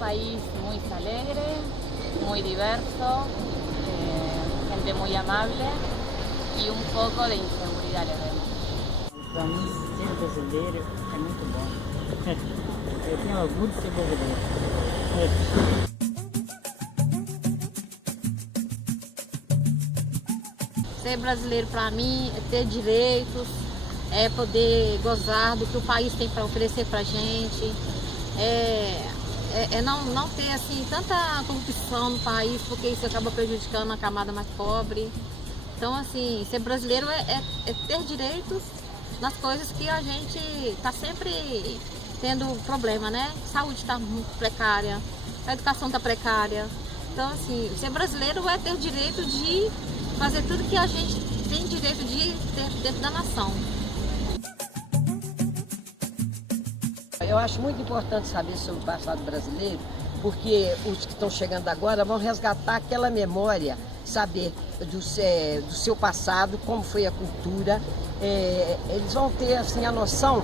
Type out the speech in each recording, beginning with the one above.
País muy alegre, muy diverso, gente muy amable y un poco de inseguridad le vemos. Para mim, ser brasileiro é muito bom. Eu tenho orgulho de ser brasileiro. Ser brasileiro para mim é ter direitos, é poder gozar do que o país tem para oferecer para a gente, é não ter assim tanta corrupção no país, porque isso acaba prejudicando a camada mais pobre. Então assim, ser brasileiro é ter direitos nas coisas que a gente está sempre tendo problema, né? A saúde está muito precária, a educação está precária. Então assim, ser brasileiro é ter direito de fazer tudo que a gente tem direito de ter dentro da nação. Eu acho muito importante saber sobre o passado brasileiro, porque os que estão chegando agora vão resgatar aquela memória, saber do seu passado, como foi a cultura. Eles vão ter assim, a noção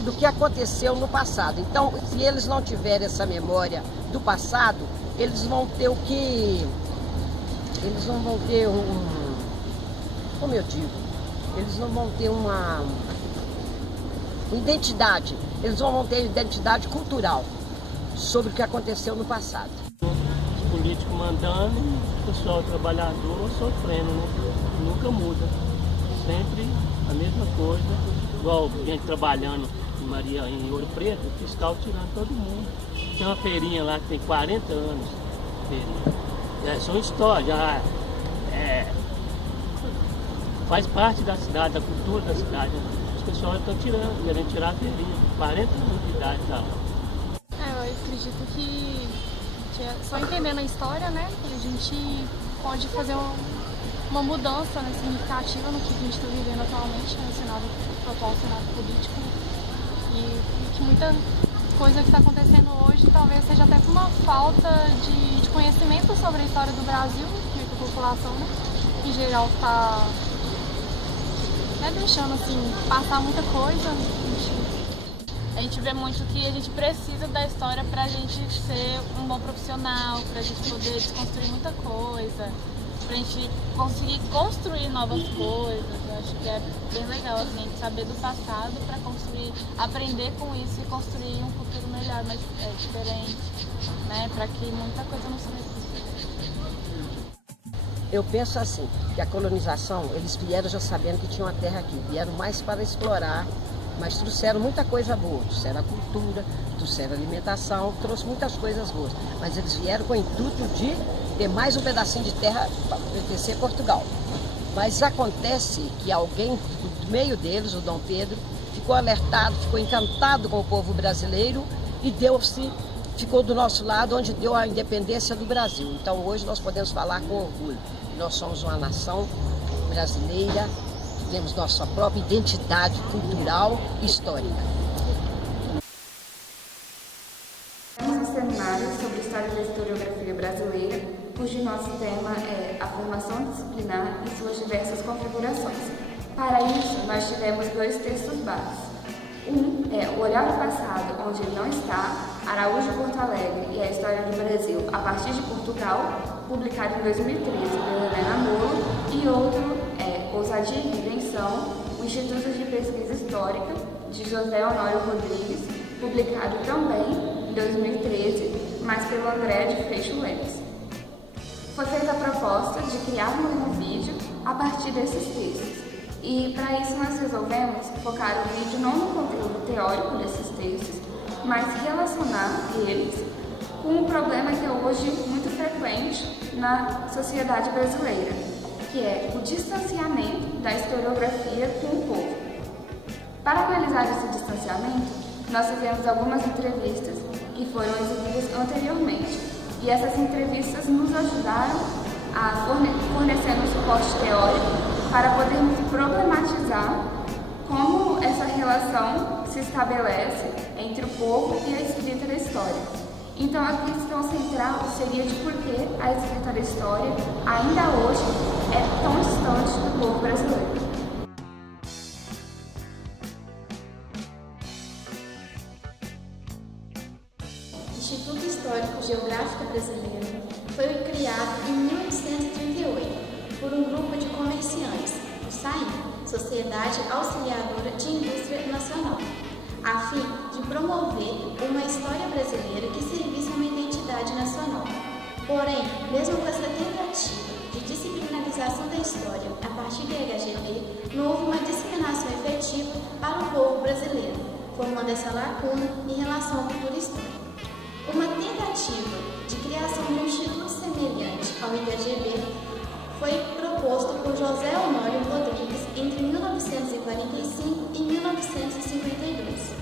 do que aconteceu no passado. Então, se eles não tiverem essa memória do passado, eles vão ter eles não vão ter como eu digo, eles não vão ter uma identidade, eles vão ter identidade cultural sobre o que aconteceu no passado. Os políticos mandando, o pessoal trabalhador sofrendo, né? Nunca muda, sempre a mesma coisa, igual gente trabalhando em Ouro Preto, o fiscal tirando todo mundo. Tem uma feirinha lá que tem 40 anos, feirinha. São histórias, faz parte da cidade, da cultura da cidade. Os pessoal estão querendo tirar a feirinha, 40 anos de idade já. Eu acredito que só entendendo a história, né, a gente pode fazer uma mudança, né, significativa no que a gente está vivendo atualmente, né, no atual cenário político, e que muita coisa que está acontecendo hoje talvez seja até por uma falta de conhecimento sobre a história do Brasil, que a população, né, em geral está deixando assim, passar muita coisa. A gente vê muito que a gente precisa da história para a gente ser um bom profissional, para a gente poder desconstruir muita coisa, para a gente conseguir construir novas coisas. Eu acho que é bem legal assim, a gente saber do passado para construir, aprender com isso e construir um futuro melhor, mas diferente, né? Para que muita coisa não se repita. Eu penso assim, que a colonização, eles vieram já sabendo que tinha uma terra aqui, vieram mais para explorar, mas trouxeram muita coisa boa, trouxeram a cultura, trouxeram a alimentação, trouxe muitas coisas boas, mas eles vieram com o intuito de ter mais um pedacinho de terra para pertencer a Portugal. Mas acontece que alguém do meio deles, o Dom Pedro, ficou alertado, ficou encantado com o povo brasileiro e ficou do nosso lado, onde deu a independência do Brasil. Então hoje nós podemos falar com orgulho. Nós somos uma nação brasileira, temos nossa própria identidade cultural e histórica. Um seminário sobre história da historiografia brasileira, cujo nosso tema é a formação disciplinar e suas diversas configurações. Para isso, nós tivemos 2 textos básicos. Um é O Olhar do Passado, onde ele não está, Araújo Porto Alegre e a História do Brasil a partir de Portugal, publicado em 2013 pela Helena Molo, e outro é Ousadia e Redenção, o Instituto de Pesquisa Histórica, de José Honório Rodrigues, publicado também em 2013, mas pelo André de Freixo Leles. Foi feita a proposta de criarmos um vídeo a partir desses textos. E para isso nós resolvemos focar o vídeo não no conteúdo teórico desses textos, mas relacionar eles com um problema que é hoje muito frequente na sociedade brasileira, que é o distanciamento da historiografia com o povo. Para analisar esse distanciamento, nós fizemos algumas entrevistas que foram exibidas anteriormente, e essas entrevistas nos ajudaram a fornecer um suporte teórico para podermos problematizar povo e a escrita da história. Então a questão central seria de por que a escrita da história ainda hoje é tão distante do povo brasileiro. O Instituto Histórico Geográfico Brasileiro foi criado em 1838 por um grupo de comerciantes, o SAI, Sociedade Auxiliadora de Indústria Nacional, a fim de promover uma história brasileira que servisse a uma identidade nacional. Porém, mesmo com essa tentativa de disciplinarização da história a partir da HGB, não houve uma disseminação efetiva para o povo brasileiro, formando essa lacuna em relação à cultura histórica. Uma tentativa de criação de um instituto semelhante ao IHGB foi proposto por José Honório Rodrigues entre 1945 e 1952.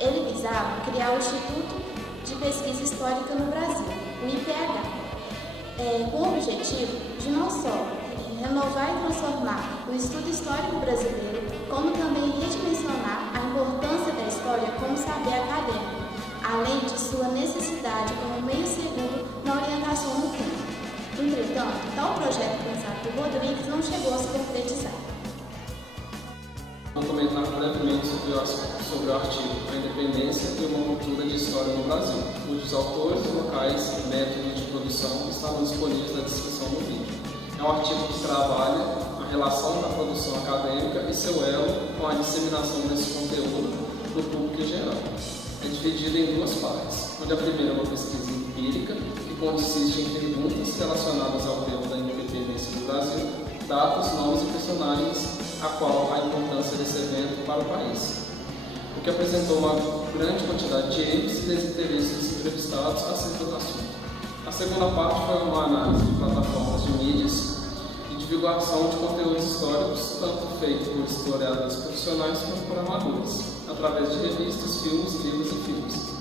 Ele visava criar o Instituto de Pesquisa Histórica no Brasil, o IPH, com o objetivo de não só renovar e transformar o estudo histórico brasileiro, como também redimensionar a importância da história como saber acadêmico, além de sua necessidade como meio seguro na orientação no campo. Entretanto, tal projeto pensado por Rodrigues não chegou a se concretizar. Vou comentar brevemente sobre o artigo A Independência e uma cultura de história no Brasil, cujos autores, locais e métodos de produção estavam disponíveis na descrição do vídeo. É um artigo que trabalha a relação da produção acadêmica e seu elo com a disseminação desse conteúdo no público em geral. É dividido em duas partes, onde a primeira é uma pesquisa empírica, que consiste em perguntas relacionadas ao tempo da independência do Brasil, datas, nomes e personagens, a qual a importância desse evento para o país, o que apresentou uma grande quantidade de erros e desinteresse dos entrevistados acerca do assunto. A segunda parte foi uma análise de plataformas de mídias e divulgação de conteúdos históricos, tanto feito por historiadores profissionais quanto por amadores, através de revistas, filmes, livros e filmes.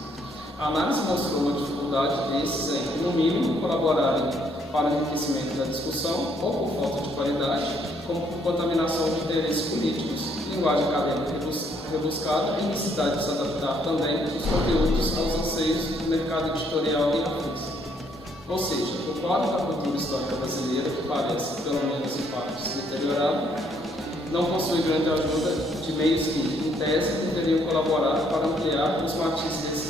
A análise mostrou a dificuldade desses em, no mínimo, colaborarem para o enriquecimento da discussão, ou por falta de qualidade, como por contaminação de interesses políticos, linguagem acadêmica rebuscada e necessidade de se adaptar também os conteúdos aos anseios do mercado editorial e afins. Ou seja, o quadro da cultura histórica brasileira, que parece, pelo menos em partes, deteriorado, não possui grande ajuda de meios que, em tese, deveriam colaborar para ampliar os matizes